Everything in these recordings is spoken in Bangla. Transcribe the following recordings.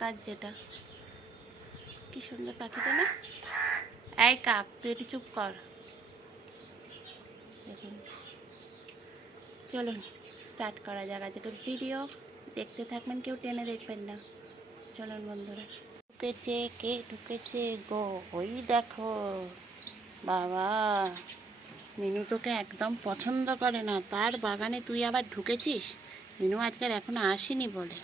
কাজ যেটা। কি সুন্দর পাখিটা না? এই কাক, তুই একটু চুপ কর। দেখুন, চলুন স্টার্ট করা যাক আজকের ভিডিও। দেখতে থাকবেন, কেউ টেনে দেখবেন না। চলুন বন্ধুরা। ঢুকেছে, কে ঢুকেছে গো? ওই দেখো বাবা, মিনু তোকে একদম পছন্দ করে না, তার বাগানে তুই আবার ঢুকেছিস। মিনু আজকের এখনো আসেনি বলে।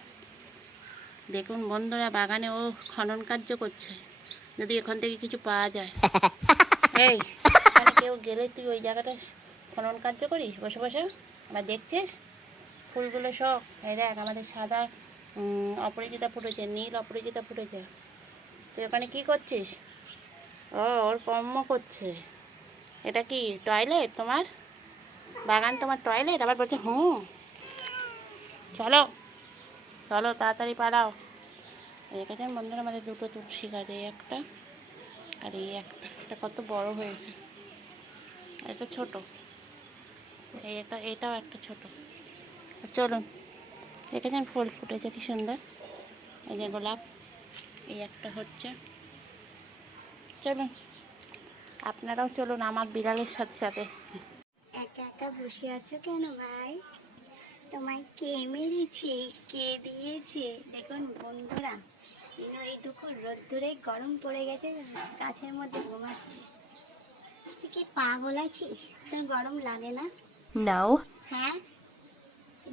দেখুন বন্ধুরা, বাগানে ও খনন কার্য করছে, যদি এখান থেকে কিছু পাওয়া যায়। এই এখানে কেউ গেলে তুই ওই জায়গাটা খনন কার্য করিস বসে বসে, আবার দেখছিস ফুলগুলো সব। এই দেখ, আমাদের সাদা অপরাজিতা ফুটেছে, নীল অপরাজিতা ফুটেছে। তুই ওখানে কী করছিস? ও, ওর কর্ম করছে। এটা কি টয়লেট তোমার? বাগান তোমার টয়লেট? আবার বলছে হুম। চলো চলো তাড়াতাড়ি পালাও। দেখেছেন বন্ধুরা, আমাদের দুটো তুলসী গাছ, এই একটা আর এই একটা। এটা কত বড় হয়েছে, এটা ছোট, এই এটা, এটাও একটা ছোট। চলুন, দেখেছেন ফুল ফুটেছে কি সুন্দর, এই যে গোলাপ, এই একটা হচ্ছে। চলুন আপনারাও চলুন আমার বিড়ালের সাথে সাথে। একা একা বসে আছো কেন ভাই? তোমায় কে মেরেছে, কে দিয়েছে? দেখুন বন্ধুরা, এই দুপুর রোদ্দুরে গরম পড়ে গেছে, গাছের মধ্যে ঘুমাচ্ছে। তুই কি পাগল আছিস? তোর গরম লাগে না? নাও। হ্যাঁ,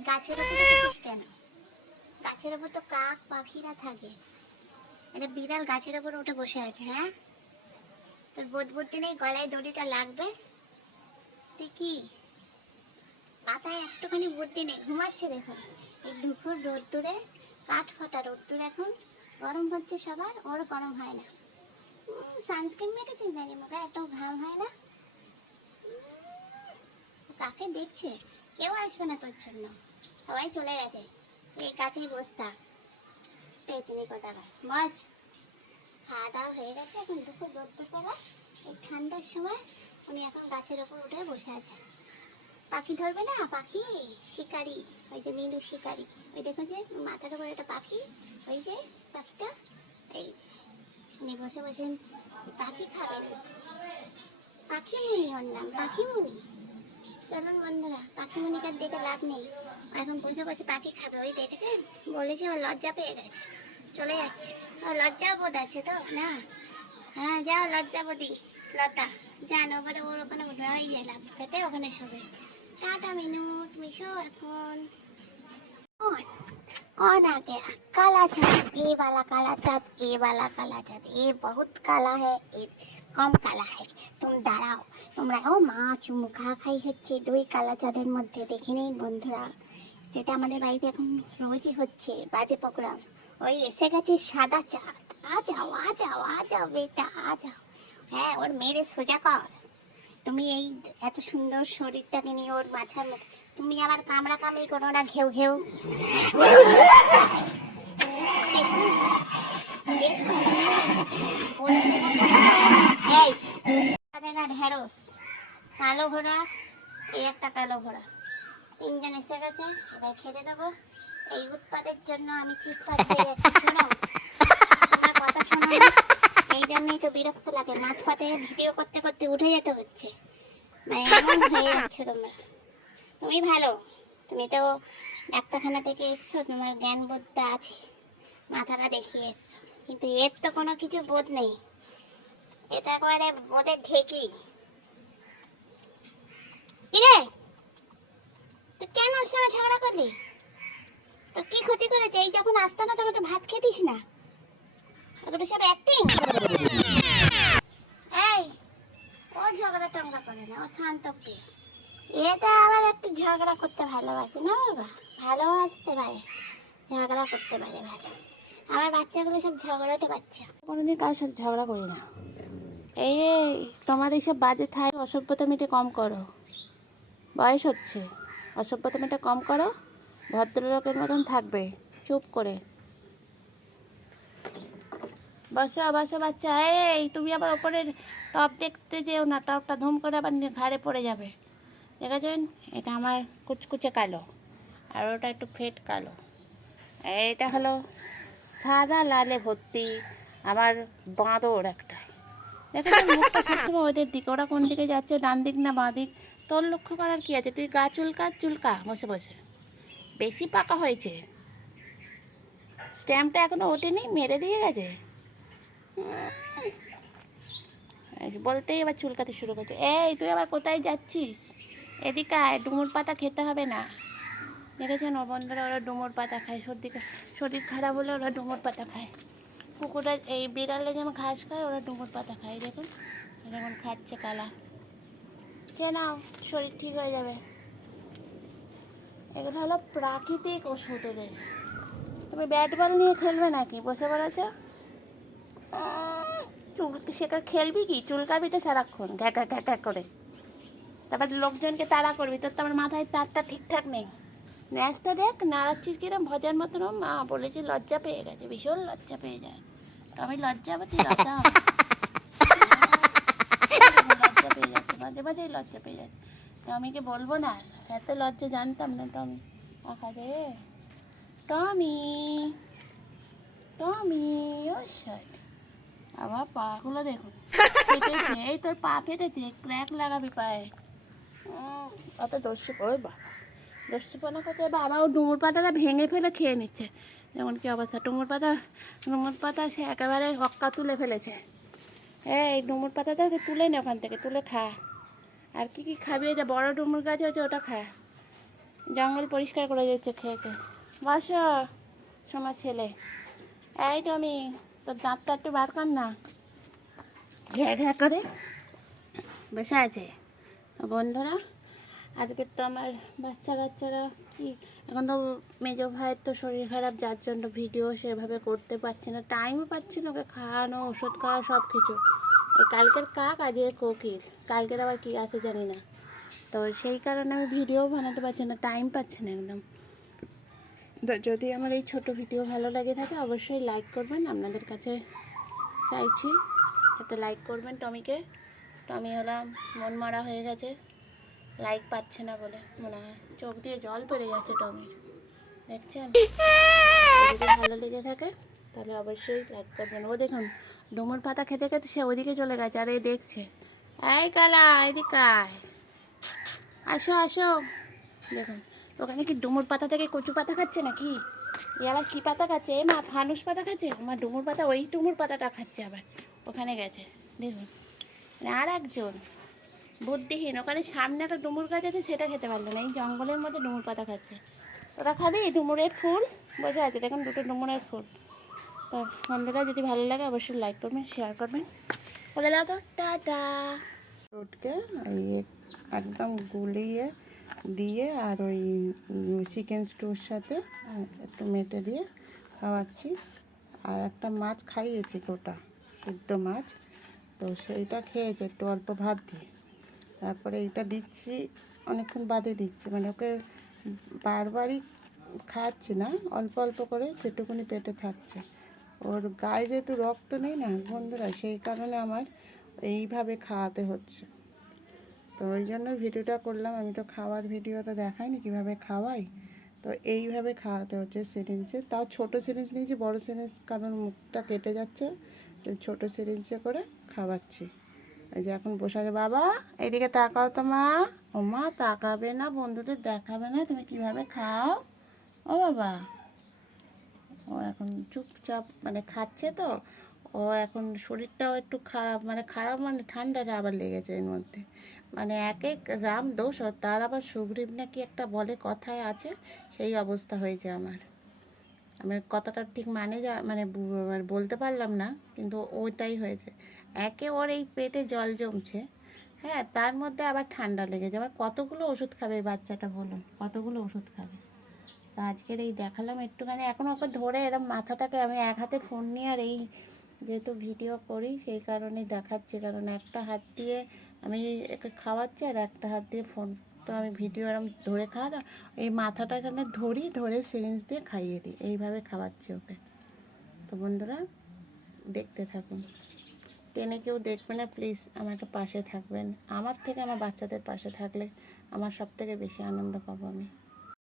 গাছের উপর উঠেছিস কেন? গাছের উপর তো কাক পাখিরা থাকে, এটা বিড়াল গাছের উপর উঠে বসে আছে। হ্যাঁ, তোর বোধ বুদ্ধি নেই, গলায় দড়িটা লাগবে। তুই কি মাথায় একটুখানি বুদ্ধি নেই, ঘুমাচ্ছে। দেখুন এই দুপুর রোদ্দুরে, কাঠ ফাটা রোদ্দুর, এখন গরম হচ্ছে সবার, ওর গরম হয় না। সানস্ক্রিন মেরেছিস নাকি মুখে? একটাও ঘাম হয় না? কাকে দেখছে? কেউ আসবে না তোর জন্য, সবাই চলে গেছে। এই কাছেই বস থাক, পেতনি কোথাকার। বস, খাওয়া দাওয়া হয়ে গেছে, এখন দুপুর রোদ্দুর বেলা, এই ঠান্ডার সময় উনি এখন গাছের ওপর উঠে বসে আছে। পাখি ধরবে না? পাখি শিকারি, ওই যে মিনু শিকারি, ওই দেখো যে মাথার উপর একটা পাখি, ওই যে পাখিটা, এই উনি বসে বসেন, পাখি খাবেন। পাখিমুনি ওর নাম, পাখিমুনি। চলুন বন্ধুরা, পাখিমুনিকে দেখে লাভ নেই, এখন বসে বসে পাখি খাবে। ওই দেখেছেন, বলেছে ও লজ্জা পেয়ে গেছে, চলে যাচ্ছে। ও লজ্জা বোধ আছে তো না? হ্যাঁ যাও লজ্জাবতী লতা, যান ওখানে, ওর ওখানে ওই এলাম খেতে, ওখানে শোবে। टाटा मीनू, তুমি শো এখন। कौन कौन आ गया? काला चाँद, ये वाला काला चाँद, ये वाला काला चाँद, ये बहुत काला है, ये कम काला है। तुम দাঁড়াও, তোমরা ও মাছ মুখা খাই হচ্ছে দুই কালা চাঁদের মধ্যে। দেখে নিন বন্ধুরা, যেটা আমাদের বাড়িতে এখন রোজই হচ্ছে বাজে প্রোগ্রাম। ওই এসে গেছে সাদা চাঁদ। আ যাও আ যাও আ যাও বেটা, আ যাও। হ্যাঁ, ওর মেরে সোজা কর। তুমি এই এত সুন্দর শরীরটাকে নিয়ে ওর মাথার মুখ, তুমি আবার কামড়া কামড়ি করো না, ঘেউ ঘেউ। এই না ঢেঁড়স, কালো ঘোড়া, এই একটা কালো ঘোড়া, তিনজন এসে গেছে, এবার খেতে দেবো। এই উৎপাদের জন্য আমি চিৎকার হয়ে যাচ্ছি। শোনো, তোমার কথা শোনো না, এই জন্যই তো বিরক্ত লাগে। মাঝপথে ভিডিও করতে করতে উঠে যেতে হচ্ছে, মানে এমন হয়ে যাচ্ছে তোমরা। তুমি ভালো, তুমি তো ডাক্তারখানা থেকে এসছো, তোমার জ্ঞান বোধটা আছে, মাথাটা দেখিয়ে এসছো, কিন্তু এর তো কোনো কিছু বোধ নেই। এটা একেবারে বোধের ঢেকি। কিরে, তুই কেন ওর সঙ্গে ঝগড়া করলি? তোর কি ক্ষতি করেছে? এই যখন আসতো না তখন তো ভাত খেতিস না, ওগুলো সব অ্যাক্টিং। এই, ও ঝগড়া টগড়া করে না, ও শান্ত প্রিয়। এটা আবার একটু ঝগড়া করতে ভালোবাসে না বাবা, ভালোবাসতে পারে, ঝগড়া করতে পারে ভালো। আমার বাচ্চাগুলো সব ঝগড়াটে বাচ্চা। কোনোদিন কারোর সাথে ঝগড়া করি না। এই এই, তোমার এইসব বাজে ঠাই অসভ্যতামিটা কম করো, বয়স হচ্ছে, অসভ্যতামিটা কম করো, ভদ্রলোকের মতন থাকবে চুপ করে। বসো বসো বাচ্চা। এই তুমি আবার ওপরের টপ দেখতে যেও না, টপটা ধুম করে আবার ঘাড়ে পড়ে যাবে। দেখেছেন, এটা আমার কুচকুচে কালো, আর ওটা একটু ফেট কালো। এইটা হলো সাদা লালে ভর্তি, আবার বাঁদর একটা। দেখো তোর মুখটা সবসময় ওদের দিকে, ওরা কোন দিকে যাচ্ছে, ডান দিক না বাঁ দিক, তোর লক্ষ্য করার কি আছে? তুই গা চুলকা চুলকা বসে বসে, বেশি পাকা হয়েছে। স্ট্যাম্পটা এখনো ওঠেনি, মেরে দিয়ে গেছে। বলতেই এবার চুলকাতে শুরু করছে। এই তুই আবার কোথায় যাচ্ছিস? এদিকে আয়, ডুমুর পাতা খেতে হবে না। দেখেছেন ও বন্ধুরা, ওরা ডুমুর পাতা খায়, শরীর খারাপ হলে ওরা ডুমুর পাতা খায়। কুকুররা, এই বিড়ালে যেমন ঘাস খায়, ওরা ডুমুর পাতা খায়। দেখুন যেমন খাচ্ছে কালা। খেয়ে নাও, শরীর ঠিক হয়ে যাবে। এগুলো হলো প্রাকৃতিক ওষুধ ওদের। তুমি ব্যাট বল নিয়ে খেলবে নাকি? বসে পড়েছ, চুল সেটা খেলবি কি? চুলকাবি তো সারাক্ষণ ঘ্যা ঘ্যা ঘ্যা ঘ্যা করে, তারপর লোকজনকে তাড়া করবি। তোর তো আমার মাথায় তারটা ঠিকঠাক নেই। ন্যাসটা দেখ নাড়াচ্ছিস কিরম ভজার মতন। ও মা বলেছি লজ্জা পেয়ে গেছে, ভীষণ লজ্জা পেয়ে যায়। আমি লজ্জাবতী লজ্জা লজ্জা পেয়ে যাচ্ছে, মাঝে মাঝেই লজ্জা পেয়ে যাচ্ছে। টমিকে বলবো না, এত লজ্জা জানতাম না। টমি আঁকা রে, টমি টমি, ও শাট। আবার পাগুলো দেখুন ফেটেছে। এই তোর পা ফেটেছে, ক্র্যাক লাগাবি পায়ে। অত দস্যু, ওই বাবা দস্যুপনা করছে। বাবাও ডুমুর পাতাটা ভেঙে ফেলে খেয়ে নিচ্ছে। যেমন কি অবস্থা, ডুমুর পাতা সে একেবারে হক্কা তুলে ফেলেছে। এই ডুমুর পাতাটা তুলে নে, ওখান থেকে তুলে খা। আর কি কি খাবি? ওই যে বড় ডুমুর গাছ হয়েছে, ওটা খা। জঙ্গল পরিষ্কার করে দিচ্ছে খেয়ে খেয়ে। বসো সোনা ছেলে। এই টমি, তোর দাঁতটা একটু বার কর না, ঘ্যা ঘ্যা করে বসে আছে। বন্ধুরা, আজকে তো আমার বাচ্চারা কি, এখন তো মেজো ভাইয়ের তো শরীর খারাপ, যার জন্য ভিডিও সেভাবে করতে পারছি না, টাইমও পাচ্ছি না ওকে খাওয়ানো, ওষুধ খাওয়া, সব কিছু। এই কালকের কাক, আজকে কোকিল, কালকের আবার কী আছে জানি না। তো সেই কারণে আমি ভিডিও বানাতে পারছি না, টাইম পাচ্ছি না একদম। তো যদি আমার এই ছোট ভিডিও ভালো লাগে থাকে, অবশ্যই লাইক করবেন। আপনাদের কাছে চাইছি একটা লাইক করবেন টমিকে। টমি হলাম মন মারা হয়ে গেছে, লাইক পাচ্ছে না বলে মনে হয়, চোখ দিয়ে জল পড়ে যাচ্ছে টমির, দেখছেন। যদি ভালো লেগে থাকে তাহলে অবশ্যই লাইক করবেন। ও দেখুন ডুমুর পাতা খেতে খেতে সে ওদিকে চলে গেছে, আর এই দেখছে। এই কালা, এদিকে আয়, আসো আসো। দেখুন ওখানে কি ডুমুর পাতা থেকে কচু পাতা খাচ্ছে নাকি? এ আবার কী পাতা খাচ্ছে? এ মা ফানুস পাতা খাচ্ছে। আমার ডুমুর পাতা, ওই ডুমুর পাতাটা খাচ্ছে আবার, ওখানে গেছে। দেখুন আর একজন বুদ্ধিহীন, ওখানে সামনে একটা ডুমুর গাছ আছে, সেটা খেতে পারলো না, এই জঙ্গলের মধ্যে ডুমুর পাতা খাচ্ছে। ওরা খাবি ডুমুরের ফুল, বসে আছে দেখুন দুটো ডুমুরের ফুল। তো বন্ধুরা, যদি ভালো লাগে অবশ্যই লাইক করবেন, শেয়ার করবেন। বলে দাও তো টাটা। উঠকে এই একদম গুলিয়ে দিয়ে, আর ওই চিকেন স্টুর সাথে একটু মেটে দিয়ে খাওয়াচ্ছি। আর একটা মাছ খাইয়েছি, গোটা সিদ্ধ মাছ, তো সেইটা খেয়েছে একটু অল্প ভাত দিয়ে। তারপরে এইটা দিচ্ছি, অনেকক্ষণ বাদে দিচ্ছি, মানে ওকে বারবারই খাওয়াচ্ছি না, অল্প অল্প করে সেটুকুনি পেটে থাকছে। ওর গায়ে যেহেতু রক্ত নেই না বন্ধুরা, সেই কারণে আমার এইভাবে খাওয়াতে হচ্ছে। তো ওই জন্য ভিডিওটা করলাম। আমি তো খাওয়ার ভিডিও তো দেখাইনি কীভাবে খাওয়াই, তো এইভাবে খাওয়াতে হচ্ছে সিরিঞ্জে। তাও ছোটো সিরিঞ্জ নিয়েছি, বড়ো সিরিঞ্জ কারণ মুখটা কেটে যাচ্ছে, তো ছোটো সিরিঞ্জে করে খাওয়াচ্ছি। এই যে এখন বসে আছে, বাবা এইদিকে তাকাও তো মা। ও মা তাকাবে না, বন্ধুদের দেখাবে না, তুমি কিভাবে খাও? ও বাবা, ও এখন চুপচাপ মানে খাচ্ছে তো। ও এখন শরীরটাও একটু খারাপ, মানে ঠান্ডাটা আবার লেগেছে এর মধ্যে। মানে এক এক রাম দোষ, তার আবার সুগ্রীব নাকি একটা বলে, কথায় আছে, সেই অবস্থা হয়েছে আমার। আমি কথাটা ঠিক মানে বলতে পারলাম না, কিন্তু ওইটাই হয়েছে। একে ওর এই পেটে জল জমছে, হ্যাঁ, তার মধ্যে আবার ঠান্ডা লেগেছে। আবার কতগুলো ওষুধ খাবে এই বাচ্চাটা বলুন, কতগুলো ওষুধ খাবে? তো আজকের এই দেখালাম একটুখানি। এখন ওকে ধরে এরম মাথাটাকে, আমি এক হাতে ফোন নিয়ে, আর এই যেহেতু ভিডিও করি সেই কারণেই দেখাচ্ছি, কারণ একটা হাত দিয়ে আমি একে খাওয়াচ্ছি, আর একটা হাত দিয়ে ফোন, তো আমি ভিডিও এরম ধরে খাওয়া, এই মাথাটা এখানে ধরে সিরিঞ্জ দিয়ে খাইয়ে দিই, এইভাবে খাওয়াচ্ছি ওকে। তো বন্ধুরা দেখতে থাকুন, টেনে কেউ দেখবে না প্লিজ, আমাকে পাশে থাকবেন। আমার থেকে আমার বাচ্চাদের পাশে থাকলে আমার সব থেকে বেশি আনন্দ পাবো আমি।